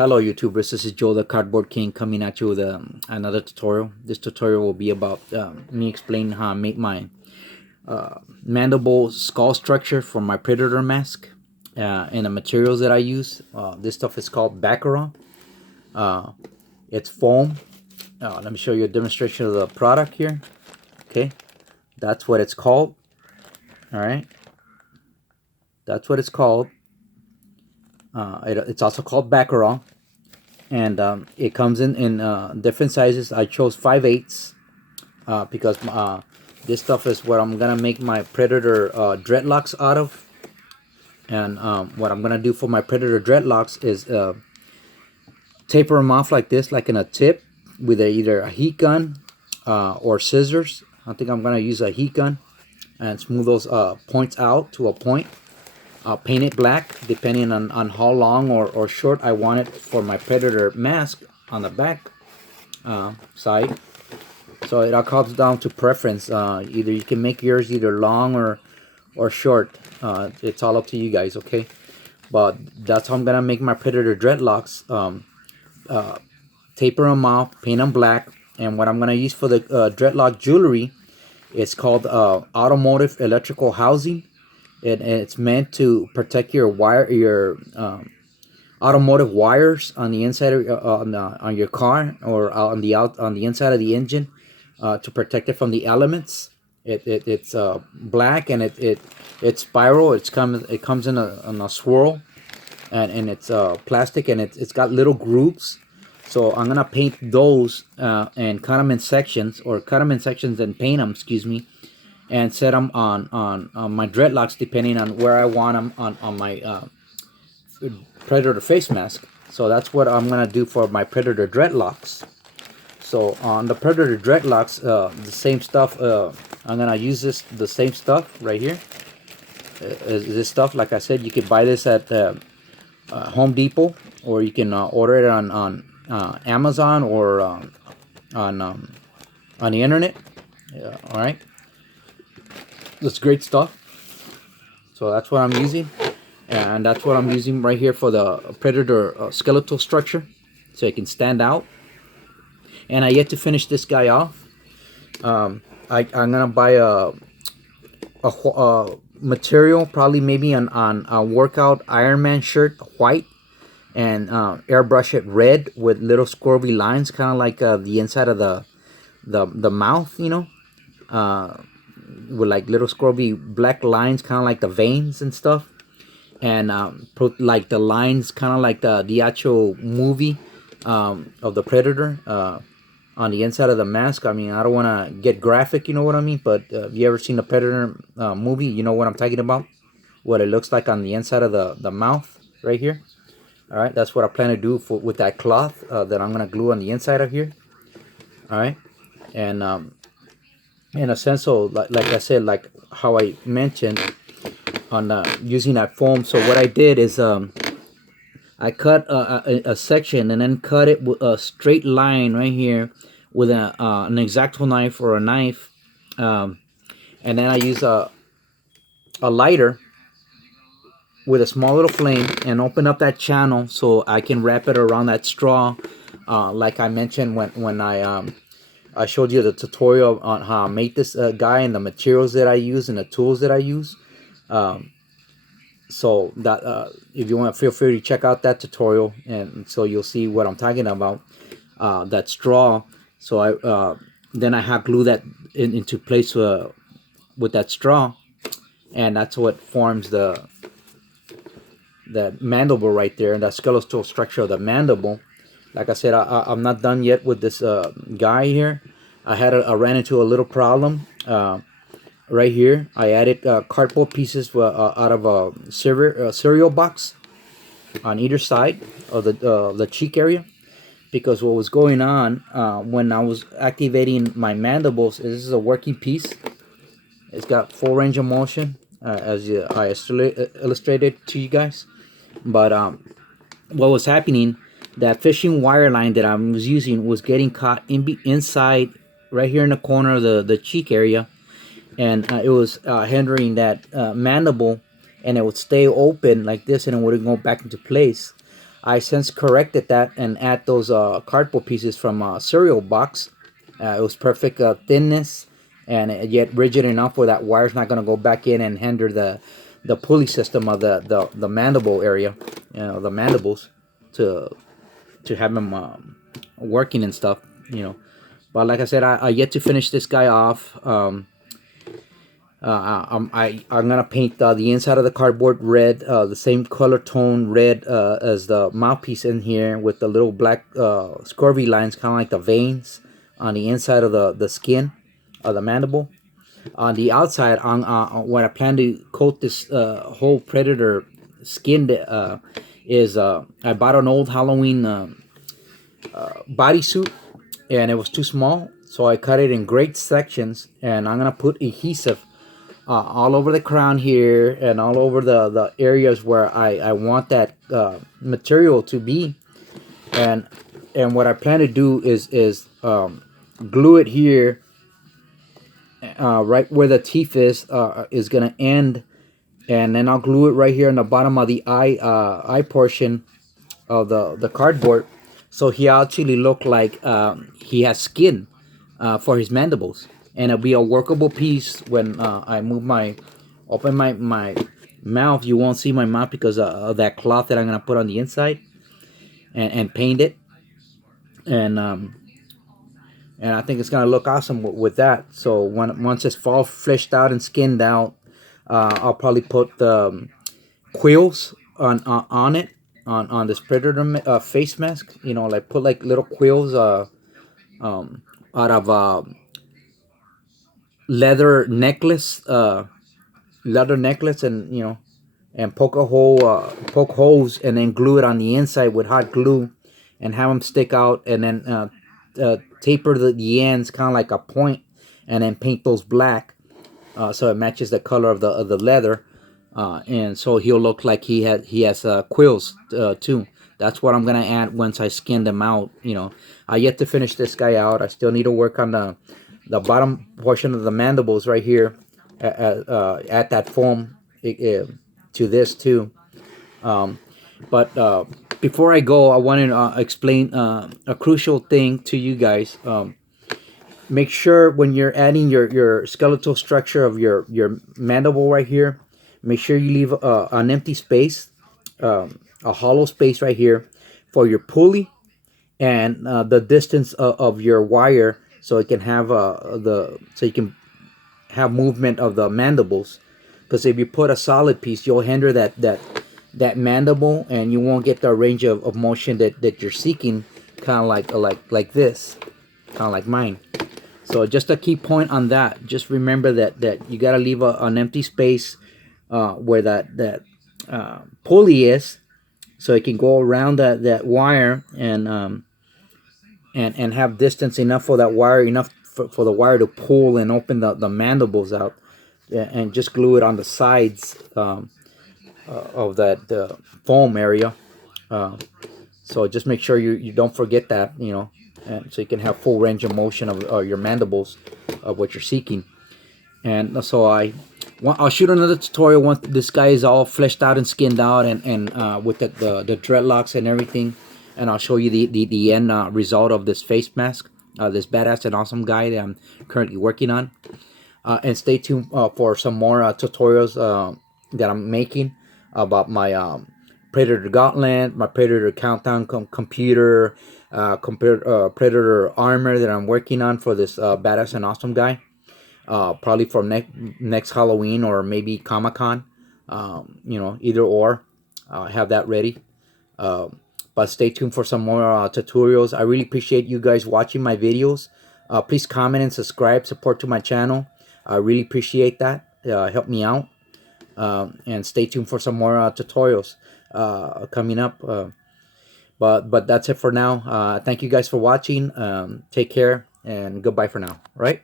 Hello YouTubers, this is Joe the Cardboard King coming at you with another tutorial. This tutorial will be about me explaining how I make my mandible skull structure for my predator mask and the materials that I use. This stuff is called Baccarat. It's foam. Let me show you a demonstration of the product here. Okay, that's what it's called. Alright, that's what it's called. It's also called Baccarat. And it comes in different sizes. I chose 5/8 because this stuff is what I'm gonna make my predator dreadlocks out of. And what I'm gonna do for my predator dreadlocks is taper them off like this, like in a tip, with either a heat gun or scissors. I think I'm gonna use a heat gun and smooth those points out to a point. Paint it black depending on how long or short I want it for my predator mask on the back side. So it all comes down to preference. Either you can make yours either long or short. It's all up to you guys, okay? But that's how I'm gonna make my predator dreadlocks. Taper them off, paint them black, and what I'm gonna use for the dreadlock jewelry is called automotive electrical housing. It's meant to protect your automotive wires on the inside of on your car or on the inside of the engine to protect it from the elements. It's black and it's spiral. it comes in a swirl, and it's plastic, and it's got little grooves. So I'm gonna paint those and cut them in sections, or cut them in sections and paint them, excuse me, and set them on my dreadlocks depending on where I want them on my predator face mask. So that's what I'm gonna do for my predator dreadlocks. So on the predator dreadlocks, the same stuff. I'm gonna use the same stuff right here. This stuff, like I said, you can buy this at Home Depot, or you can order it on Amazon or on the internet. All right. That's great stuff. So that's what I'm using, and that's what I'm using right here for the predator skeletal structure, so it can stand out. And I yet to finish this guy off. I'm gonna buy a material, probably maybe on a workout Iron Man shirt, white, and airbrush it red with little squirrely lines, kind of like the inside of the mouth, you know. With like little scrubby black lines, kind of like the veins and stuff, and put like the lines, kind of like the actual movie of the predator on the inside of the mask. I mean, I don't want to get graphic, you know what I mean, but have you ever seen the predator movie? You know what I'm talking about, what it looks like on the inside of the mouth right here. All right, that's what I plan to do with that cloth that I'm gonna glue on the inside of here. All right, and in a sense, so like I said, like how I mentioned on using that foam. So what I did is I cut a section and then cut it with a straight line right here with an X-Acto knife or a knife, and then I use a lighter with a small little flame and open up that channel so I can wrap it around that straw, like I mentioned when I showed you the tutorial on how I made this guy, and the materials that I use and the tools that I use. So that if you want, feel free to check out that tutorial, and so you'll see what I'm talking about. That straw. So then I hot glue that into place with that straw, and that's what forms the mandible right there, and that skeletal structure of the mandible. Like I said, I'm not done yet with this guy here. I ran into a little problem right here. I added cardboard pieces out of a cereal box on either side of the cheek area, because what was going on when I was activating my mandibles, this is a working piece. It's got full range of motion, as I illustrated to you guys. But what was happening, that fishing wire line that I was using was getting caught inside right here in the corner of the cheek area, and it was hindering that mandible, and it would stay open like this, and it wouldn't go back into place. I since corrected that and add those cardboard pieces from a cereal box. It was perfect thinness and yet rigid enough where that wire's not going to go back in and hinder the pulley system of the mandible area, the mandibles, to have them working and stuff, But like I said, I yet to finish this guy off. I'm gonna paint the inside of the cardboard red, the same color tone red as the mouthpiece in here, with the little black scurvy lines, kind of like the veins on the inside of the skin of the mandible. On the outside, on what I plan to coat this whole predator skin is I bought an old Halloween bodysuit, and it was too small, so I cut it in great sections, and I'm gonna put adhesive all over the crown here and all over the areas where I want that material to be, and what I plan to do is glue it here, right where the teeth is gonna end, and then I'll glue it right here in the bottom of the eye portion of the cardboard, so he actually look like he has skin for his mandibles, and it'll be a workable piece when I open my mouth. You won't see my mouth because of that cloth that I'm gonna put on the inside and paint it, and I think it's gonna look awesome with that. So once it's all fleshed out and skinned out, I'll probably put the quills on it, on this predator face mask. Like put like little quills out of leather necklace, and and poke holes, and then glue it on the inside with hot glue, and have them stick out, and then taper the ends kind of like a point, and then paint those black, so it matches the color of the leather, and so he'll look like he has quills too. That's what I'm gonna add once I skin them out. I yet to finish this guy out. I still need to work on the bottom portion of the mandibles right here, at that foam, to this too. But before I go, I want to explain a crucial thing to you guys. Make sure when you're adding your skeletal structure of your mandible right here, make sure you leave an empty space, a hollow space right here for your pulley, and the distance of your wire, so it can have so you can have movement of the mandibles. Because if you put a solid piece, you'll hinder that mandible, and you won't get the range of motion that you're seeking, kind of like this, kind of like mine. So just a key point on that, just remember that you got to leave an empty space where that pulley is, so it can go around that wire, and have distance enough for that wire, enough for the wire to pull and open the mandibles out, and just glue it on the sides of that foam area. So just make sure you don't forget that, and so you can have full range of motion of your mandibles, of what you're seeking. And so I'll shoot another tutorial once this guy is all fleshed out and skinned out, and with the dreadlocks and everything, and I'll show you the end result of this face mask, this badass and awesome guy that I'm currently working on. And stay tuned for some more tutorials that I'm making about my Predator Gauntlet, my Predator Countdown computer, Predator armor that I'm working on for this badass and awesome guy. Probably for next Halloween, or maybe Comic-Con, either or. Have that ready. But stay tuned for some more tutorials. I really appreciate you guys watching my videos. Please comment and subscribe, support to my channel. I really appreciate that. Help me out. And stay tuned for some more tutorials coming up. But that's it for now. Thank you guys for watching. Take care, and goodbye for now. Right?